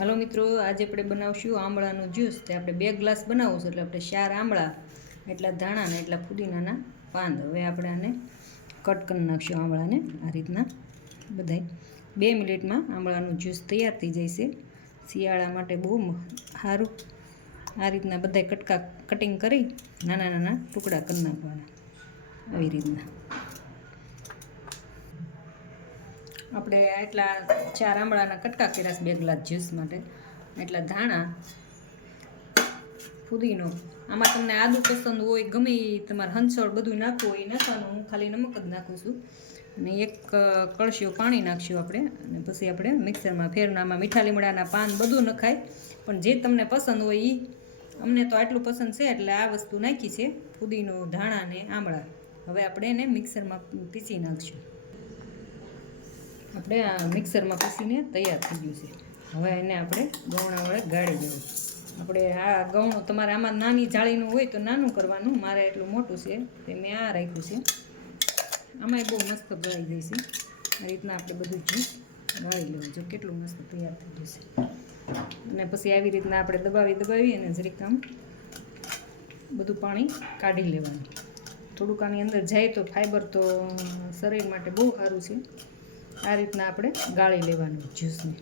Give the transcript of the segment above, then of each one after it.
હાલો મિત્રો, આજે આપણે બનાવશું આંબળાનું જ્યુસ. તે આપણે બે ગ્લાસ બનાવવું છે એટલે આપણે ચાર આંબળા એટલા ધાણા ને એટલા ફુદીનાના પાન હવે આપણે આને કટ કરી નાખશું આંબળાને આ રીતના બધાય. બે મિનિટમાં આંબળાનું જ્યુસ તૈયાર થઈ જાય છે શિયાળા માટે બહુ સારું આ રીતના બધાય કટકા, કટિંગ કરી નાના નાના ટુકડા કરી નાખવાના. આવી રીતના. આપણે એટલા ચાર આંબળાના કટકા કર્યા બે ગ્લાસ જ્યુસ માટે. એટલા ધાણા, ફુદીનો. આમાં તમને આદુ પસંદ હોય, ગમે તમારે હંસળ બધું નાખવું હોય એ નાખવાનું. હું ખાલી નમક જ નાખું છું. અને એક કળશીઓ પાણી નાખશું આપણે. અને પછી આપણે મિક્સરમાં ફેરનામાં મીઠા લીમડાના પાન બધું નખાય. પણ જે તમને પસંદ હોય એ અમને તો આટલું પસંદ છે, એટલે આ વસ્તુ નાખી છે, ફુદીનો ધાણા ને આંબળા. હવે આપણે એને મિક્સરમાં પીસી નાખશું. આપણે આ મિક્સરમાં પીસીને તૈયાર થઈ ગયું છે. હવે એને આપણે ગૌણા વડે ગાળી દેવું. આપણે આ ગવણું તમારે આમાં નાની જાળીનું હોય તો નાનું કરવાનું, મારે એટલું મોટું છે તે મેં આ રાખ્યું છે. આમાંય બહુ મસ્ત ગળી જાય આ રીતના આપણે બધું જ્યુસ ગાળી લેવું. જો કેટલું મસ્ત તૈયાર થઈ જશે અને પછી આવી રીતના આપણે દબાવી દબાવી અને જરીક આમ બધું પાણી કાઢી લેવાનું. થોડુંક આની અંદર જાય તો ફાઈબર તો શરીર માટે બહુ સારું છે. આ રીતના આપણે ગાળી લેવાનું જ્યુસને.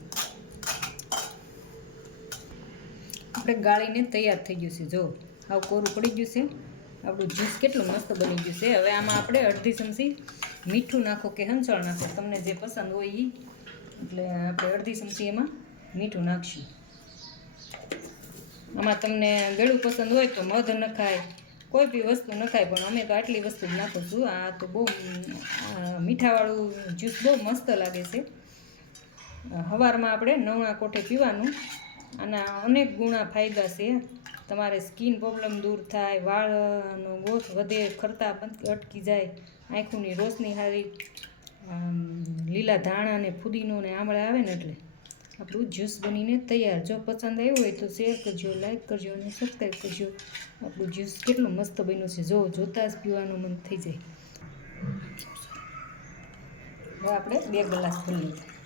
આપણે ગાળીને તૈયાર થઈ ગયું છે, જો. આવું કોરું પડી ગયું છે. આપણું જ્યુસ કેટલું મસ્ત બની ગયું છે. હવે આમાં આપણે અડધી ચમચી મીઠું નાખો કે હંચળ નાખો. તમને જે પસંદ હોય એ એટલે આપણે અડધી ચમચી એમાં મીઠું નાખશું. આમાં તમને ગળું પસંદ હોય તો મધ નખાય કોઈ બી વસ્તુ નખાય, પણ અમે તો આટલી વસ્તુ જ નાખું છું. આ તો બહુ મીઠાવાળું જ્યુસ બહુ મસ્ત લાગે છે. સવારમાં આપણે નવણા કોઠે પીવાનું. આના અનેક ગુણા ફાયદા છે. તમારે સ્કિન પ્રોબ્લેમ દૂર થાય, વાળનો ગોથ વધે, ખરતા અટકી જાય, આંખોની રોશની સારી લીલા ધાણા ને ફુદીનો ને આમળા આવે ને એટલે. આપણું જ્યુસ બનીને તૈયાર. જો પસંદ આવ્યું હોય તો શેર કરજો લાઈક કરજો અને સબસ્ક્રાઈબ કરજો. આપણું જ્યુસ કેટલું મસ્ત બન્યું છે. જો જોતાં જ પીવાનું મન થઈ જાય. હવે આપણે બે ગ્લાસ ભરી લઈએ